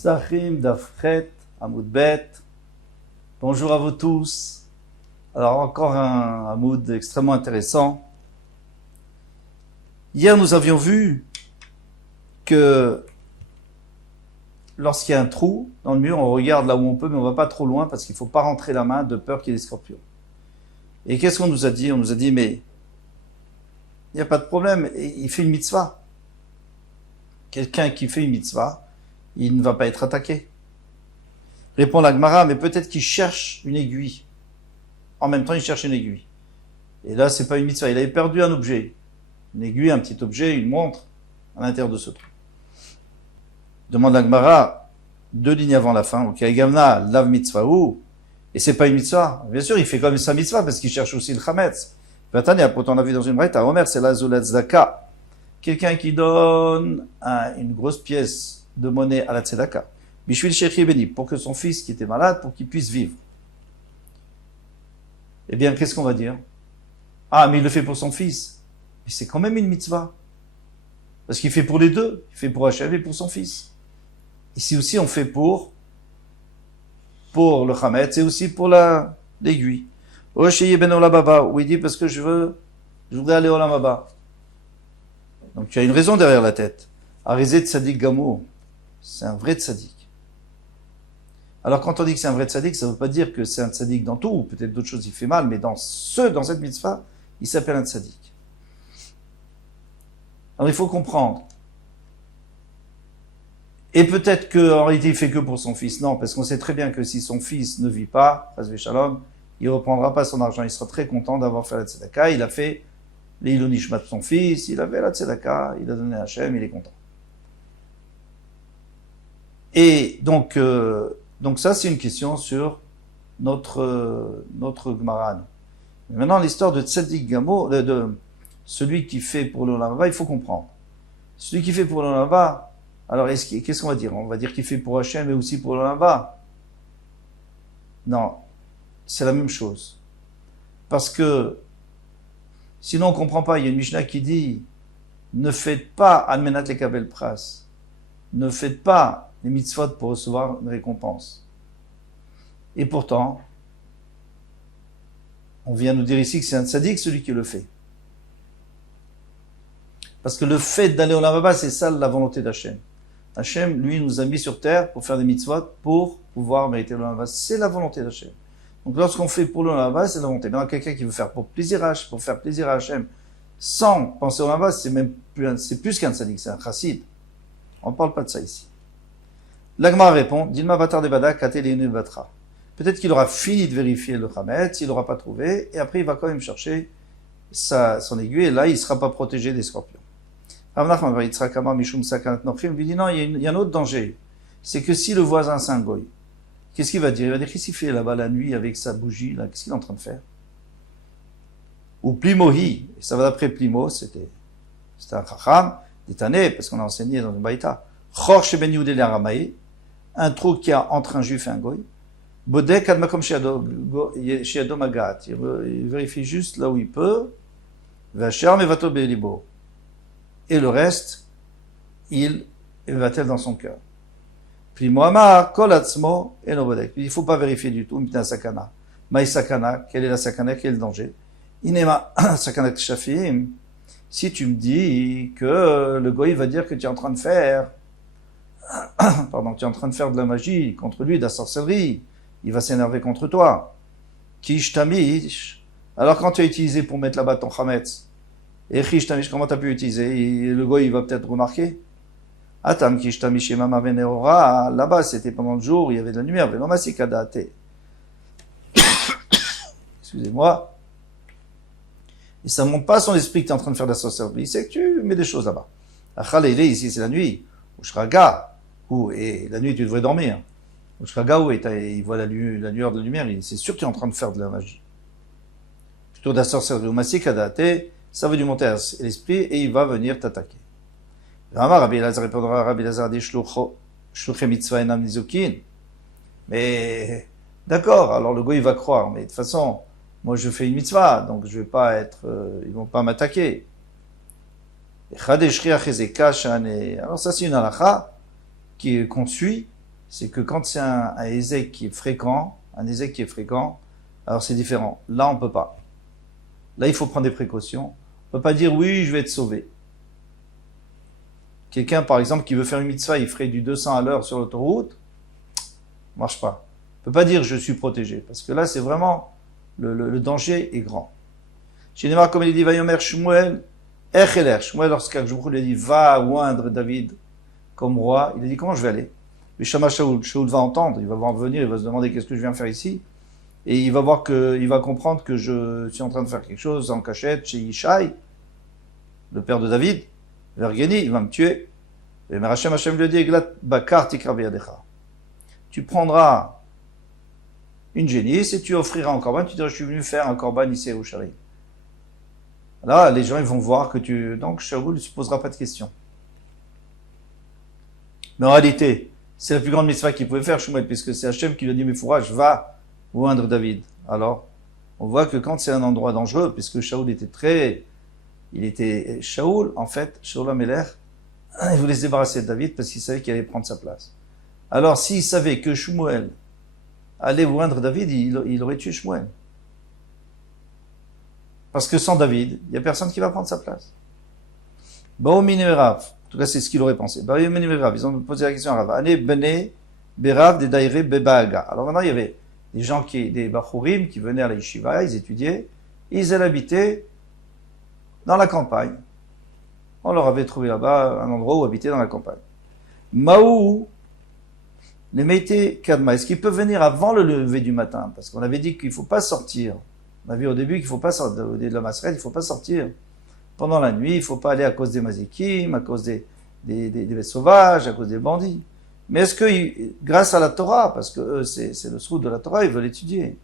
Sahim Dafret Amoudbet. Bonjour à vous tous. Alors encore un Hamoud extrêmement intéressant. Hier nous avions vu que lorsqu'il y a un trou dans le mur, on regarde là où on peut, mais on va pas trop loin parce qu'il faut pas rentrer la main de peur qu'il y ait des scorpions. Et qu'est-ce qu'on nous a dit? On nous a dit, mais il n'y a pas de problème, il fait une mitzvah. Quelqu'un qui fait une mitzvah, il ne va pas être attaqué. Répond la Gemara, mais peut-être qu'il cherche une aiguille. En même temps, il cherche une aiguille. Et là, c'est pas une mitzvah, il avait perdu un objet. Une aiguille, un petit objet, une montre, à l'intérieur de ce trou. Demande la Gemara, 2 lignes avant la fin, ok, Gamna, lav mitzvah ou, et c'est pas une mitzvah. Bien sûr, il fait comme sa mitzvah, parce qu'il cherche aussi le chametz. Vatania, pourtant on a vu dans une braïta, Omer, c'est la zolat tzedaka. Quelqu'un qui donne une grosse pièce de monnaie à la tzedaka. Bishvil shechi beni, pour que son fils qui était malade, pour qu'il puisse vivre. Eh bien, qu'est-ce qu'on va dire? Ah, mais il le fait pour son fils. Mais c'est quand même une mitzvah. Parce qu'il fait pour les deux. Il fait pour Hachem et pour son fils. Ici aussi, on fait pour le chametz et aussi pour l'aiguille. Osheye ben olam haba, où il dit parce que je voudrais aller au olam haba. Donc tu as une raison derrière la tête. Arizé tzadik gamour, c'est un vrai tzadik. Alors quand on dit que c'est un vrai tzadik, ça ne veut pas dire que c'est un tzadik dans tout, ou peut-être d'autres choses il fait mal, mais dans cette mitzvah, il s'appelle un tzadik. Alors il faut comprendre. Et peut-être qu'en réalité il fait que pour son fils. Non, parce qu'on sait très bien que si son fils ne vit pas, Chas v'shalom, il ne reprendra pas son argent, il sera très content d'avoir fait la tzedaka, il a fait les ilonishmat de son fils, il avait la tzedaka, il a donné à Hachem, il est content. Et donc ça c'est une question sur notre Gemara. Maintenant l'histoire de Tzadik Gamo, de celui qui fait pour le Olam Haba, il faut comprendre. Celui qui fait pour le Olam Haba, alors qu'est-ce qu'on va dire? On va dire qu'il fait pour Hachem et aussi pour le Olam Haba? Non, c'est la même chose. Parce que sinon on comprend pas. Il y a une Mishnah qui dit ne faites pas almenat lekabel pras, ne faites pas les mitzvot pour recevoir une récompense. Et pourtant, on vient nous dire ici que c'est un tzaddik celui qui le fait. Parce que le fait d'aller au olam haba, c'est ça la volonté d'Hachem. Hachem, lui, nous a mis sur terre pour faire des mitzvot pour pouvoir mériter le olam haba. C'est la volonté d'Hachem. Donc lorsqu'on fait pour le olam haba, c'est la volonté. Maintenant, quelqu'un qui veut faire pour faire plaisir à Hachem, sans penser au olam haba, c'est plus qu'un tzaddik, c'est un chassid. On ne parle pas de ça ici. L'Agma répond, Dilma batar de bada kate leinu batra. Peut-être qu'il aura fini de vérifier le chametz, il n'aura pas trouvé, et après il va quand même chercher son aiguille, et là il ne sera pas protégé des scorpions. Rav Nachman bar Yitzchak amar mishum sakanat nochrim, lui dit non, il y a un autre danger. C'est que si le voisin c'est un goy, qu'est-ce qu'il va dire? Il va dire, qu'est-ce qu'il fait là-bas la nuit avec sa bougie, là? Qu'est-ce qu'il est en train de faire? Ou Plimohi, et ça va d'après Plimo, c'était un chacham, détané, parce qu'on a enseigné dans une baïta. Chor sheben yudel yaramaï, un trou qu'il y a entre un juif et un goy. Bodek admakom she'adom magat. Il vérifie juste là où il peut. Vacher mevato be'libo. Et le reste, il va-t-elle dans son cœur. Puis Mohamar, kol atzmo, et no bodek. Il ne faut pas vérifier du tout. Mitna sakana. Maï sakana. Quelle est la sakana? Quel est le danger? Inema sakana kshafim. Si tu me dis que le goy va dire que tu es en train de faire, tu es en train de faire de la magie contre lui, de la sorcellerie, il va s'énerver contre toi. Kish tamish. Alors quand tu as utilisé pour mettre là-bas ton chametz, et kish tamish, comment tu as pu utiliser? Le goy, il va peut-être remarquer. Atam kish tamish mama venerora. Là-bas, c'était pendant le jour, il y avait de la lumière. Venomasikadate. Excusez-moi. Et ça ne montre pas à son esprit que tu es en train de faire de la sorcellerie. C'est que tu mets des choses là-bas. Achalele, ici, c'est la nuit. Ushraga. Et la nuit, tu devrais dormir. Ushraga, il voit la lueur de la lumière. C'est sûr que tu es en train de faire de la magie. Plutôt de la sorcellerie. Umasikadate, ça veut lui monter à l'esprit et il va venir t'attaquer. Rabbi Elazar répondra, Rabbi Elazar dit, shluche mitzvah enam nizukin. Mais, d'accord, alors le goy, il va croire. Mais de toute façon, moi, je fais une mitzvah, donc je vais pas ils vont pas m'attaquer. Alors ça, c'est une halakha qu'on suit c'est que quand c'est un ézek qui est fréquent, alors c'est différent. Là, on peut pas. Là, il faut prendre des précautions. On peut pas dire oui, je vais être sauvé. Quelqu'un, par exemple, qui veut faire une mitzvah, il ferait du 200 à l'heure sur l'autoroute, marche pas. On peut pas dire je suis protégé, parce que là, c'est vraiment le danger est grand. Chez Neymar, comme il dit, Vayomer Shmuel, Echeler. Shmuel, lorsqu'Akjoubrou lui a dit va oindre David comme roi, il a dit comment je vais aller? Mais Shama Shaoul va entendre, il va voir venir, il va se demander qu'est-ce que je viens faire ici, et il va voir il va comprendre que je suis en train de faire quelque chose en cachette chez Yishai, le père de David, Vergeni, il va me tuer. Et Merachem Hashem lui a dit, Eglat Bakar Tikra Beyadecha. Tu prendras une génisse et tu offriras un corban, tu diras je suis venu faire un corban ici au Shari. Là, les gens ils vont voir que tu... Donc Shaoul ne se posera pas de questions. Mais en réalité, c'est la plus grande mitzvah qu'il pouvait faire, Shmuel, puisque c'est Hachem qui lui a dit, mais fourrage, va oindre David. Alors, on voit que quand c'est un endroit dangereux, puisque Shaoul était Shaoul, en fait, Shaoul Améler, il voulait se débarrasser de David parce qu'il savait qu'il allait prendre sa place. Alors, s'il savait que Shmuel allait oindre David, il aurait tué Shmuel. Parce que sans David, il n'y a personne qui va prendre sa place. Baomine Rav. En tout cas, c'est ce qu'il aurait pensé. Baomine Rav. Ils ont posé la question à Rav. Ane Bene Berav de Daire Bebaga. Alors maintenant, il y avait des Bachurim qui venaient à la Yeshiva, ils étudiaient, ils allaient habiter dans la campagne. On leur avait trouvé là-bas un endroit où habiter dans la campagne. Maou, les Meïté Kadma, est-ce qu'ils peuvent venir avant le lever du matin? Parce qu'on avait dit qu'il ne faut pas sortir. On a vu au début qu'il ne faut pas sortir, au début de la Maseret, il ne faut pas sortir pendant la nuit, il ne faut pas aller à cause des mazikim, à cause des bêtes sauvages, à cause des bandits. Mais est-ce que, grâce à la Torah, parce que eux, c'est le srout de la Torah, ils veulent étudier.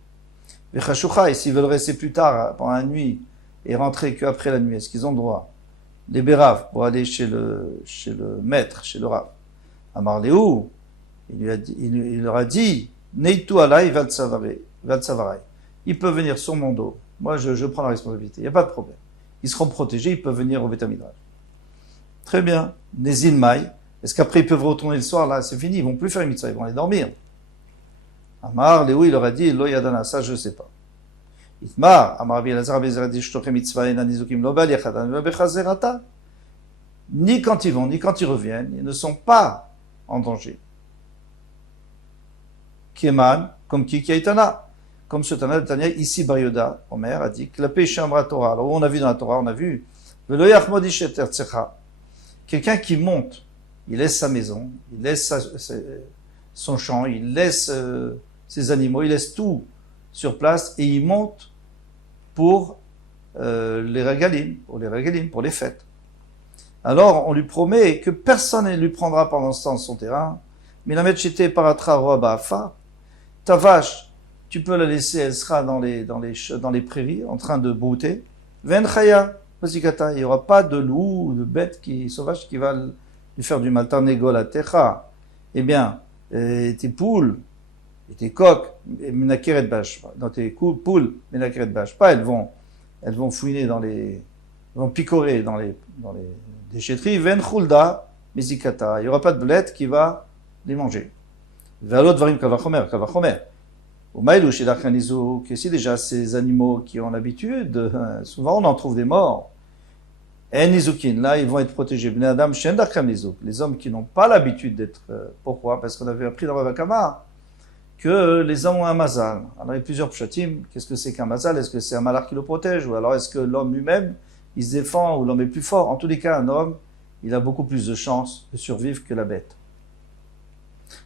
Et s'ils veulent rester plus tard, pendant la nuit, et rentrer qu'après la nuit, est-ce qu'ils ont droit? Les Bérav, pour aller chez le maître, chez le Rav. Amar Léou, il leur a dit, Neitu alay valtsavaray. Ils peuvent venir sur mon dos. Moi, je prends la responsabilité. Il n'y a pas de problème. Ils seront protégés, ils peuvent venir au Beth Midrash. Très bien. Nezil Maï. Est-ce qu'après ils peuvent retourner le soir? Là, c'est fini. Ils vont plus faire une mitzvah. Ils vont aller dormir. Amar, Léou, il leur a dit, Lo Yadana. Ça, je ne sais pas. Itmar, Amar, Bielazar, Bezerad, Shtoche mitzvah, Enanizukim, Lobal, Yachadan, Bechazerata. Ni quand ils vont, ni quand ils reviennent, ils ne sont pas en danger. Kieman, comme Kikiaitana. Comme ce Tana de Tanya, ici, Baryoda, Omer, a dit que la péché Amra Torah. Alors, on a vu dans la Torah, on a vu, quelqu'un qui monte, il laisse sa maison, il laisse son champ, il laisse ses animaux, il laisse tout sur place et il monte pour les regalim, pour les fêtes. Alors, on lui promet que personne ne lui prendra pendant ce temps son terrain. Mais la metchete paratra roa ba'afa, ta vache, tu peux la laisser, elle sera dans les prairies, en train de brouter. Ven chaya, il n'y aura pas de loup ou de bête sauvage qui va lui faire du mal. Tarnegol atecha. Eh bien, tes poules et tes coqs, menakeret bash, dans tes poules, menakeret bash, pas, elles vont fouiner elles vont picorer dans les déchetteries. Ven chulda, mezikata. Il n'y aura pas de belette qui va les manger. Ve'alot varim kavachomer. Au maïlou chez l'Arkhanizou, que si déjà ces animaux qui ont l'habitude, souvent on en trouve des morts. Et Nizukin, là ils vont être protégés. Ben Adam, chez l'Arkhanizou, les hommes qui n'ont pas l'habitude d'être. Pourquoi? Parce qu'on avait appris dans Ravakama que les hommes ont un mazal. Alors il y a plusieurs pshatim. Qu'est-ce que c'est qu'un mazal? Est-ce que c'est un malach qui le protège? Ou alors est-ce que l'homme lui-même, il se défend, ou l'homme est plus fort? En tous les cas, un homme, il a beaucoup plus de chances de survivre que la bête.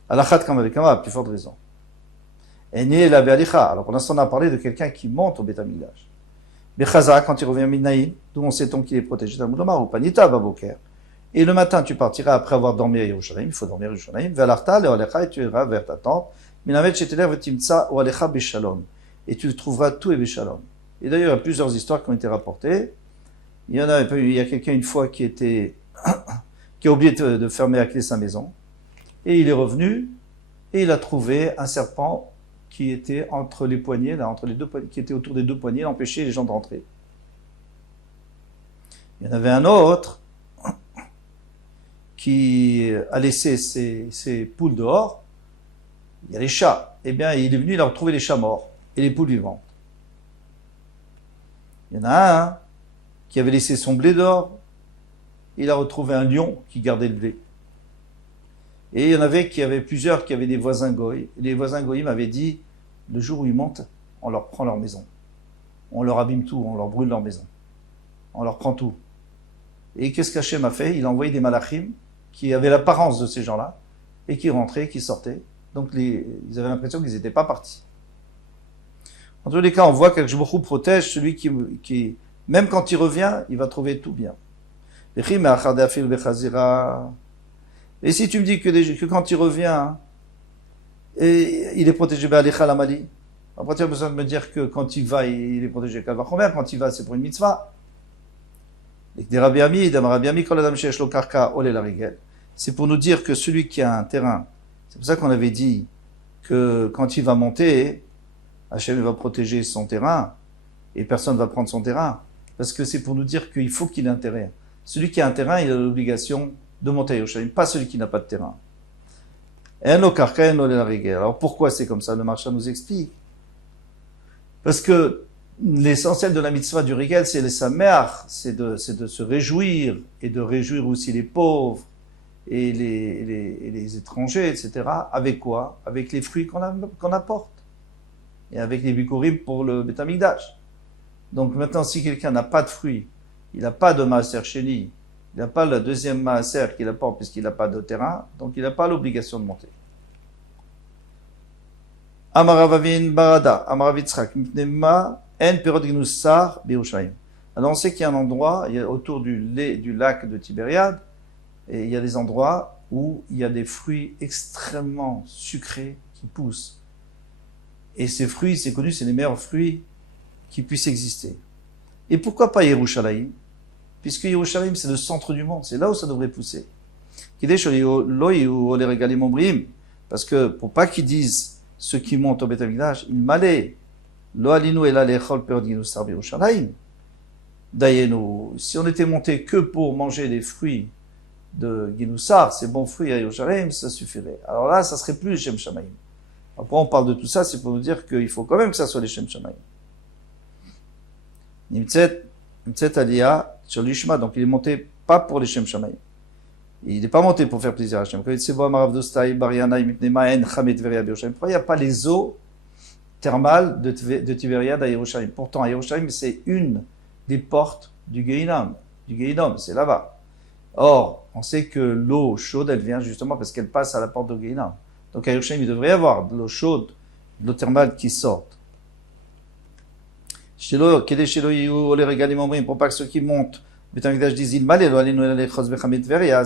Alachat Kamavekama, à plus forte raison. Et né la Béalicha. Alors pour l'instant, on a parlé de quelqu'un qui monte au Beth Amikdash. Bechaza, quand il revient à Midnaïm, d'où on sait-on qu'il est protégé dans le ou Panita, Baboker. Et le matin, tu partiras après avoir dormi à Yerushalayim, il faut dormir à Yerushalayim, Ve'alarta, Le'olecha, et tu iras vers ta tente, Minamet, Sheteler, Ve'timtsa, Oalecha, Beshalom. Et tu trouveras tout et Beshalom. Et d'ailleurs, il y a plusieurs histoires qui ont été rapportées. Il y a quelqu'un une fois qui a oublié de fermer à clé sa maison. Et il est revenu, et il a trouvé un serpent qui était entre les poignets, là, entre les deux poignets, qui était autour des deux poignets, empêchait les gens de rentrer. Il y en avait un autre qui a laissé ses poules dehors, il y a les chats. Eh bien, il est venu, il a retrouvé les chats morts et les poules vivantes. Il y en a un qui avait laissé son blé dehors. Il a retrouvé un lion qui gardait le blé. Et il y en avait qui avaient plusieurs qui avaient des voisins goy. Et les voisins goy m'avaient dit, le jour où ils montent, on leur prend leur maison. On leur abîme tout, on leur brûle leur maison. On leur prend tout. Et qu'est-ce qu'Hachem a fait? Il a envoyé des malachim qui avaient l'apparence de ces gens-là et qui rentraient, qui sortaient. Donc ils avaient l'impression qu'ils n'étaient pas partis. En tous les cas, on voit qu'Akadosh Baruch Hu protège celui qui, même quand il revient, il va trouver tout bien. Et si tu me dis que quand il revient, et il est protégé, après tu as besoin de me dire que quand il va, il est protégé. Quand il va, c'est pour une mitzvah. C'est pour nous dire que celui qui a un terrain, c'est pour ça qu'on avait dit que quand il va monter, Hachem va protéger son terrain et personne ne va prendre son terrain. Parce que c'est pour nous dire qu'il faut qu'il ait un terrain. Celui qui a un terrain, il a l'obligation de monter à Yerushalayim, pas celui qui n'a pas de terrain. Alors pourquoi c'est comme ça? Le Maharsha nous explique. Parce que l'essentiel de la mitzvah du Rigel, c'est les sameach, c'est de se réjouir et de réjouir aussi les pauvres et les étrangers, etc. Avec quoi? Avec les fruits qu'on apporte. Et avec les bikurim pour le Beth Amikdash. Donc maintenant, si quelqu'un n'a pas de fruits, il n'a pas de maaser sheni, il n'a pas le deuxième maaser qu'il apporte puisqu'il n'a pas de terrain, donc il n'a pas l'obligation de monter. Amaravavin barada, amaravitzrak, mipnema, en perod gnoussar, birushalayim. Alors on sait qu'il y a un endroit, autour du lac de Tibériade, et il y a des endroits où il y a des fruits extrêmement sucrés qui poussent. Et ces fruits, c'est connu, c'est les meilleurs fruits qui puissent exister. Et pourquoi pas Yerushalayim? Puisque Yerushalayim, c'est le centre du monde, c'est là où ça devrait pousser. Parce que pour pas qu'ils disent ceux qui montent au Beth Amikdash, il m'allait. Lo alinu ela lechol perod gnoussar b'Yerushalayim. Dayenu, si on était monté que pour manger les fruits de Gnoussar, ces bons fruits à Yerushalayim, ça suffirait. Alors là, ça serait plus les Shem Shamayim. Après, on parle de tout ça, c'est pour nous dire qu'il faut quand même que ça soit les Shem Shamayim. Nimtzet Aliyah sur l'Ishma, donc il est monté pas pour les Shem Shamayim. Il n'est pas monté pour faire plaisir à Hachem. Pourquoi il n'y a pas les eaux thermales de Tibériade à Yerushalayim? Pourtant, à Yerushalayim, c'est une des portes du Gehinnom. C'est là-bas. Or, on sait que l'eau chaude, elle vient justement parce qu'elle passe à la porte de Gehinnom. Donc à Yerushalayim, il devrait y avoir de l'eau chaude, de l'eau thermale qui sortent. Pour pas que ceux qui montent,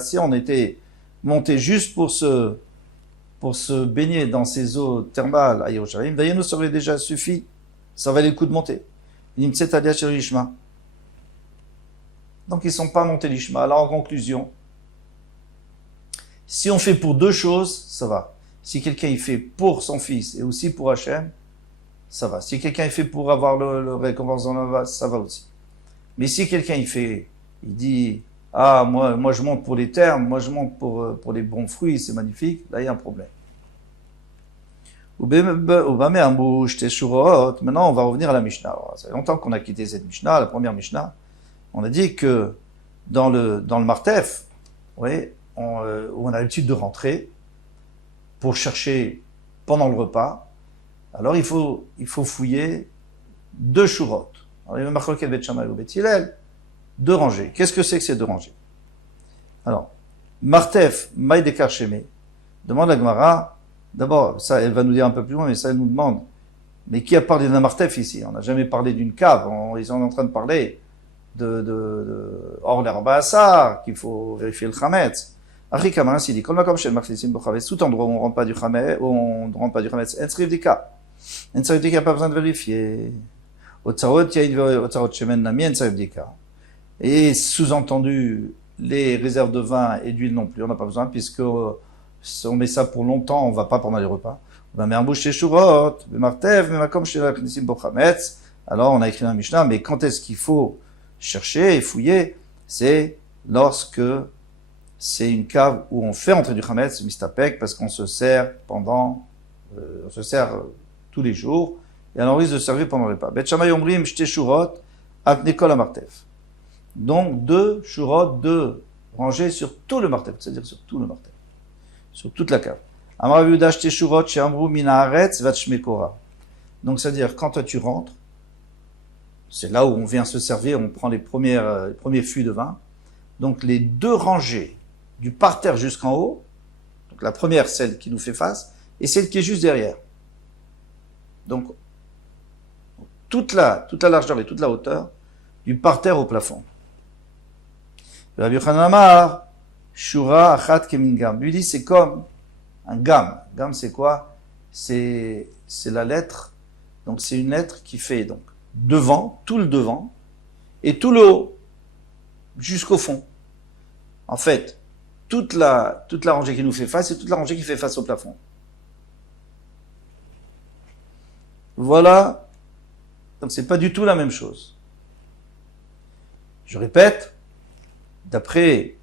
si on était monté juste pour se baigner dans ces eaux thermales à Yerushalayim, d'ailleurs, nous serait déjà suffi. Ça valait le coup de monter. Donc ils ne sont pas montés l'Ishma. Alors en conclusion, si on fait pour deux choses, ça va. Si quelqu'un il fait pour son fils et aussi pour Hachem, ça va. Si quelqu'un il fait pour avoir le récompense dans la vase, ça va aussi. Mais si quelqu'un il dit ah moi je monte pour les termes, moi je monte pour les bons fruits, c'est magnifique, là il y a un problème. Maintenant on va revenir à la Mishnah. Alors, ça fait longtemps qu'on a quitté cette Mishnah, la première Mishnah. On a dit que dans le Martef, oui, où on a l'habitude de rentrer pour chercher pendant le repas, alors il faut fouiller deux chourotes. Alors il y a Machlokes Bet Shammai ou Bet Hillel, deux rangées. Qu'est-ce que c'est que ces deux rangées? Alors, Martef, Maï Dekar Shemé, demande à Gemara, d'abord, ça elle va nous dire un peu plus loin, mais ça elle nous demande, mais qui a parlé d'un Martef ici? On n'a jamais parlé d'une cave, ils sont en train de parler hors l'herba assar, qu'il faut vérifier le chametz. Tout endroit où on rentre pas du chametz, en tzriv dika, pas besoin de vérifier. Et sous-entendu, les réserves de vin et d'huile non plus, on n'a pas besoin, puisque si on met ça pour longtemps, on va pas pendant les repas. Alors on a écrit dans la Mishnah, mais quand est-ce qu'il faut chercher et fouiller? C'est lorsque c'est une cave où on fait entrer du chametz, mistapek, parce qu'on se sert pendant on se sert tous les jours, et alors on risque de servir pendant le repas. Bet Shammai omrim shte shurot al pnei kol hamartef. Donc 2 shurot, 2 rangées sur tout le martef, c'est-à-dire sur tout le martef, sur toute la cave. Amar Rav Yehuda shte shurot she'amru min haaretz vat shmei korah. Donc c'est-à-dire quand toi tu rentres, c'est là où on vient se servir, on prend les premiers fûts de vin. Donc les 2 rangées du parterre jusqu'en haut, donc la première, celle qui nous fait face, et celle qui est juste derrière. Donc toute la largeur et toute la hauteur du parterre au plafond. Rabbi Yochanan Amar, Shura achat kemin gam. Lui dit c'est comme un gam. Gam c'est quoi? C'est la lettre. Donc c'est une lettre qui fait donc devant, tout le devant, et tout le haut, jusqu'au fond. En fait, toute la rangée qui nous fait face, et toute la rangée qui fait face au plafond. Voilà. Donc c'est pas du tout la même chose. Je répète, d'après,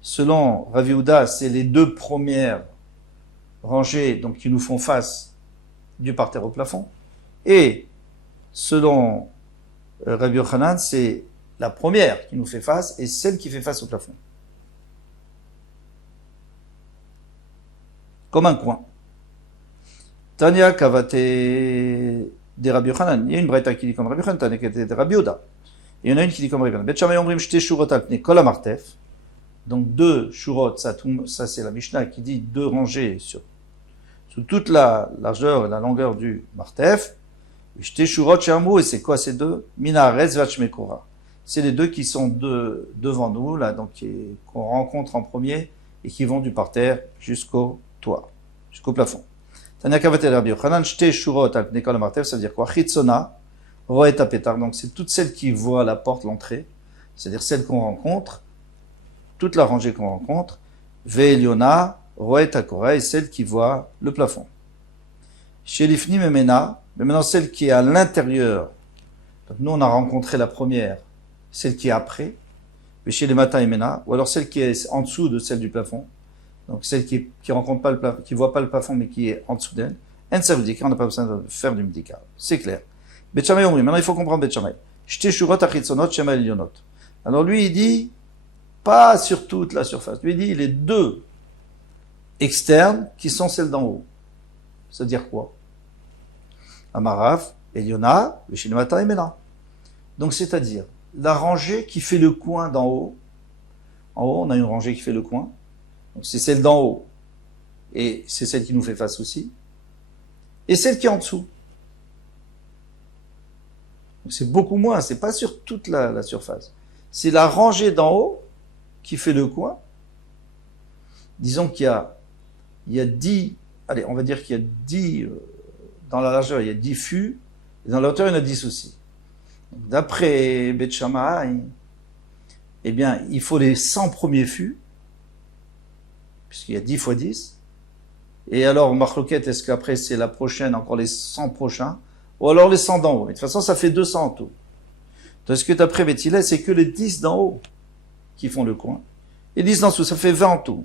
selon Rav Yehuda, c'est les 2 premières rangées donc qui nous font face du parterre au plafond. Et selon Rabbi Yochanan, c'est la première qui nous fait face et celle qui fait face au plafond. Comme un coin. Tanya Kavate de Rabbi Yochanan. Il y a une braïta qui dit comme Rabbi Yochanan, Tanya Kavate de Rabbi Yehuda. Et il y en a une qui dit comme Rabbi Yochanan. Bet Shammai omrim shte shurot al pnei kol hamartef. Donc 2 shurot, ça c'est la Mishnah qui dit 2 rangées sur toute la largeur et la longueur du martef. Shte shurot she'amru, et c'est quoi ces 2? Min haaretz vat shmei korah. C'est les 2 qui sont devant nous, là, donc qu'on rencontre en premier et qui vont du parterre jusqu'au toit, jusqu'au plafond. Tanya Kavate Rabbi Yochanan, shte shurot al pnei kol hamartef, ça veut dire quoi? Chitzona, roet hapetar. Donc c'est toutes celles qui voient la porte, l'entrée, c'est-à-dire celles qu'on rencontre, toute la rangée qu'on rencontre. Ve'eliona, roet hakorah, et celle qui voit le plafond. Chez l'ifni memena, mais maintenant celle qui est à l'intérieur. Donc nous on a rencontré la première, celle qui est après. Mais chez les matins et mena, ou alors celle qui est en dessous de celle du plafond. Donc celle qui rencontre pas le plafond, qui voit pas le plafond mais qui est en dessous d'elle. En ça veut dire qu'on n'a pas besoin de faire du médical. C'est clair. Bet Shammai omri. Maintenant il faut comprendre Bet Shammai. Shte shurot achitzonot shema elionot. Alors lui il dit pas sur toute la surface. Lui il dit les 2 externes qui sont celles d'en haut. C'est-à-dire quoi? Amaraf, Eliona, Veshinamata et Mena. Donc c'est-à-dire la rangée qui fait le coin d'en haut. En haut, on a une rangée qui fait le coin. Donc c'est celle d'en haut. Et c'est celle qui nous fait face aussi. Et celle qui est en dessous. Donc c'est beaucoup moins, c'est pas sur toute la surface. C'est la rangée d'en haut qui fait le coin. Disons qu'il y a 10, allez, on va dire qu'il y a 10, dans la largeur, il y a 10 fûts, et dans la hauteur, il y en a 10 aussi. D'après Bet Shammai, eh bien, il faut les 100 premiers fûts, puisqu'il y a 10 fois 10. Et alors, Marloquette, est-ce qu'après, c'est la prochaine, encore les 100 prochains, ou alors les 100 d'en haut? Mais de toute façon, ça fait 200 en tout. Parce que d'après Bet Hillel, c'est que les 10 d'en haut qui font le coin. Et 10 d'en dessous, ça fait 20 en tout.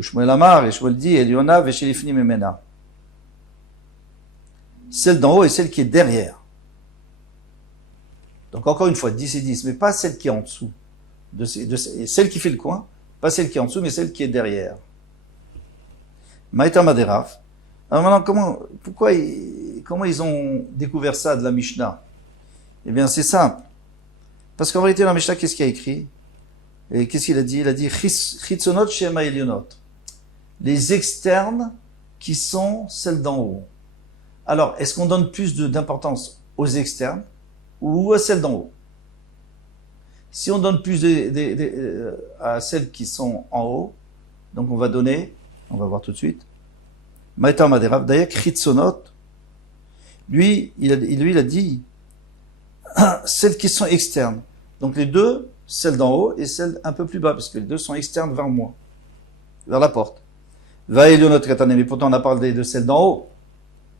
Shmuel Amar, et Shmuel dit, Eliona, Veshelifni Memena. Celle d'en haut et celle qui est derrière. Donc encore une fois, 10 et 10, mais pas celle qui est en dessous. Celle qui fait le coin, pas celle qui est en dessous, mais celle qui est derrière. Maïta Maderaf. Alors maintenant, comment ils ont découvert ça de la Mishnah? Eh bien, c'est simple. Parce qu'en réalité, dans la Mishnah, qu'est-ce qu'il y a écrit? Et qu'est-ce qu'il a dit? Il a dit, Chitzonot Shema Elionot. Les externes qui sont celles d'en haut. Alors, est-ce qu'on donne plus d'importance aux externes ou à celles d'en haut? Si on donne plus à celles qui sont en haut, donc on va voir tout de suite, Maïta Maderav, d'ailleurs, Chitzonot, lui, il a dit, celles qui sont externes. Donc les 2, celle d'en haut et celle un peu plus bas, parce que les 2 sont externes vers moi, vers la porte. Va Elionot Katane, mais pourtant on a parlé de celle d'en haut.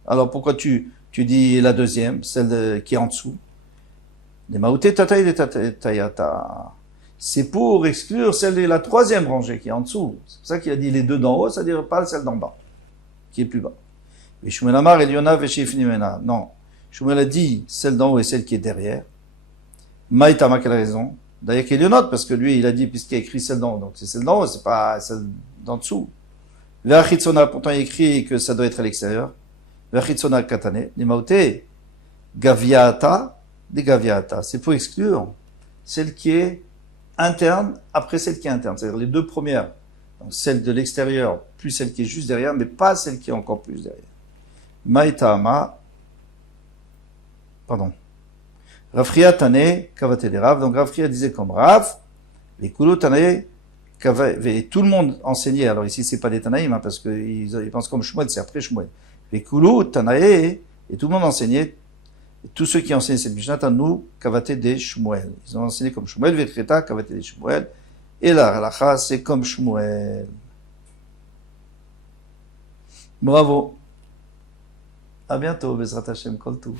Alors pourquoi tu dis la deuxième, celle qui est en dessous? C'est pour exclure celle de la troisième rangée qui est en dessous. C'est pour ça qu'il a dit les 2 d'en haut, c'est-à-dire pas celle d'en bas, qui est plus bas. Et Shmuel Amar Eliona Veshifni Mena. Non. Shmuel a dit celle d'en haut et celle qui est derrière. Maïtama, quelle raison? D'ailleurs, Elionot, parce que lui, il a dit, puisqu'il a écrit celle d'en haut. Donc c'est celle d'en haut, c'est pas celle d'en dessous. Ve'achitsona, pourtant il écrit que ça doit être à l'extérieur. Ve'achitsona katane. Nimaote. Gaviata. Des gaviata. C'est pour exclure celle qui est interne après celle qui est interne. C'est-à-dire les deux premières. Donc celle de l'extérieur plus celle qui est juste derrière, mais pas celle qui est encore plus derrière. Maïtama. Pardon. Rafria Tane, Kavate de Rav. Donc Rafria disait comme Rav, les Kulo Tane, et tout le monde enseignait. Alors ici, c'est pas des Tanaïm, hein, parce qu'ils pensent comme Shmuel, c'est après Shmuel. Les Kulo Tanae, et tout le monde enseignait. Et tous ceux qui enseignaient cette Mishnah, nous, Kavate de Shmuel. Ils ont enseigné comme Shmuel, Vetreta, Kavate de Shmuel. Et la halacha, c'est comme Shmuel. Bravo. À bientôt, Bezrat Hashem, Kol Tov.